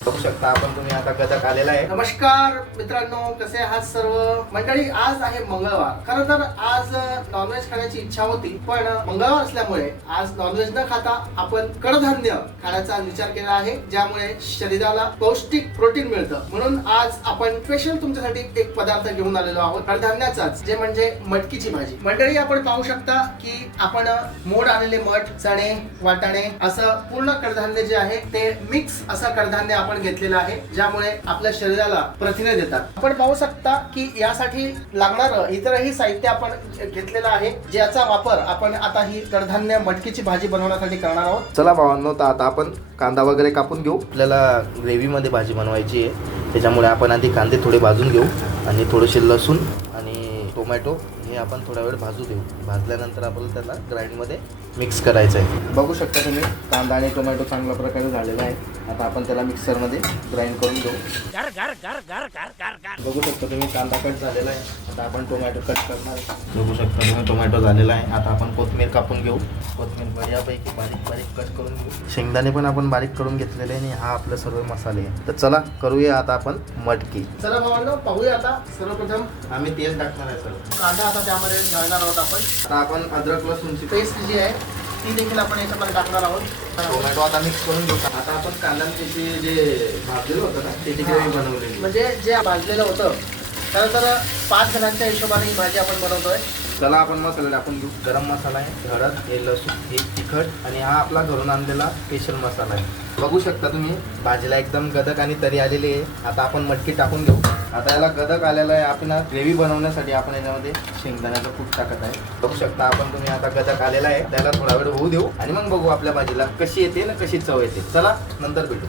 बघू शकता आपण तुम्ही आता गदक आलेला आहे। नमस्कार मित्रांनो, कसे आहात सर्व मंडळी। आज आहे मंगळवार। खरं तर आज नॉनव्हेज खाण्याची इच्छा होती, पण मंगळवार असल्यामुळे आज नॉनव्हेज न खाता आपण कडधान्य खाण्याचा विचार केला आहे, ज्यामुळे शरीराला पौष्टिक प्रोटीन मिळतं। म्हणून आज आपण स्पेशल तुमच्यासाठी एक पदार्थ घेऊन आलेलो आहोत, कडधान्याचाच, जे म्हणजे मटकीची भाजी। मंडळी आपण पाहू शकता की आपण मोड आलेले मठ, चणे, वाटाणे असं पूर्ण कडधान्य जे आहे ते मिक्स असं कडधान्य आपण घेतलेलं आहे, ज्यामुळे आपल्या शरीराला प्रथिने देतात। आपण पाहू शकता की यासाठी लागणारं इतरही साहित्य आपण घेतलेलं आहे, ज्याचा वापर आपण आता ही कडधान्य मटकीची भाजी बनवण्यासाठी करणार आहोत। चला भावांनो, तर आता आपण कांदा वगैरे कापून घेऊ। आपल्याला ग्रेव्ही मध्ये भाजी बनवायची आहे, त्याच्यामुळे आपण आधी कांदे थोडे भाजून घेऊ आणि थोडेसे लसूण आणि टोमॅटो हे आपण थोडा वेळ भाजू देऊ। भाजल्यानंतर आपल्याला त्याला ग्राइंडमध्ये मिक्स करायचं आहे। बघू शकता तुम्ही कांदा आणि टोमॅटो चांगल्या प्रकारे झालेला आहे। आता आपण त्याला मिक्सरमध्ये ग्राइंड करून घेऊ। बघू शकता तुम्ही कांदा कट झालेला आहे। आता आपण टोमॅटो कट करणार आहे। बघू शकता तुम्ही टोमॅटो झालेला आहे। आता आपण कोथिंबीर कापून घेऊ। कोथिंबीर बऱ्यापैकी बारीक बारीक कट करून घेऊ। शेंगदाणे पण आपण बारीक करून घेतलेले आहे आणि हा आपले सर्व मसाले आहे। तर चला करूया आता आपण मटकी। चला भावांनो, पाहूया आता। सर्वप्रथम आम्ही तेल टाकणार आहे सर। कांदा आता त्यामध्ये घालणार आहोत आपण। आता आपण अद्रक लसूणची पेस्ट जी आहे ती देखील आपण याच्यामध्ये टाकणार आहोत। टोमॅटो आता मिक्स करून घेऊ। आता आपण कांद्याची जे भाजलेलं होतं ना, त्याची ग्रेव्ही बनवलेली, म्हणजे जे भाजलेलं होतं, खरं तर 5 जणांच्या हिशोबाने ही भाजी आपण बनवतोय। चला आपण मसाले टाकून घेऊ। गरम मसाला आहे, हळद, हे लसूण, हे तिखट आणि हा आपला घरून आणलेला स्पेशल मसाला आहे। बघू शकता तुम्ही भाजीला एकदम गदक आणि तरी आलेली आहे। आता आपण मटकी टाकून घेऊ। आता याला गदक आलेला आहे। आपण ग्रेव्ही बनवण्यासाठी आपण याच्यामध्ये शेंगदाण्याचं कूट टाकत आहे। बघू शकता आपण तुम्ही आता गदक आलेला आहे, त्याला थोडा वेळ होऊ देऊ आणि मग बघू आपल्या भाजीला कशी येते ना कशी चव येते। चला नंतर भेटू।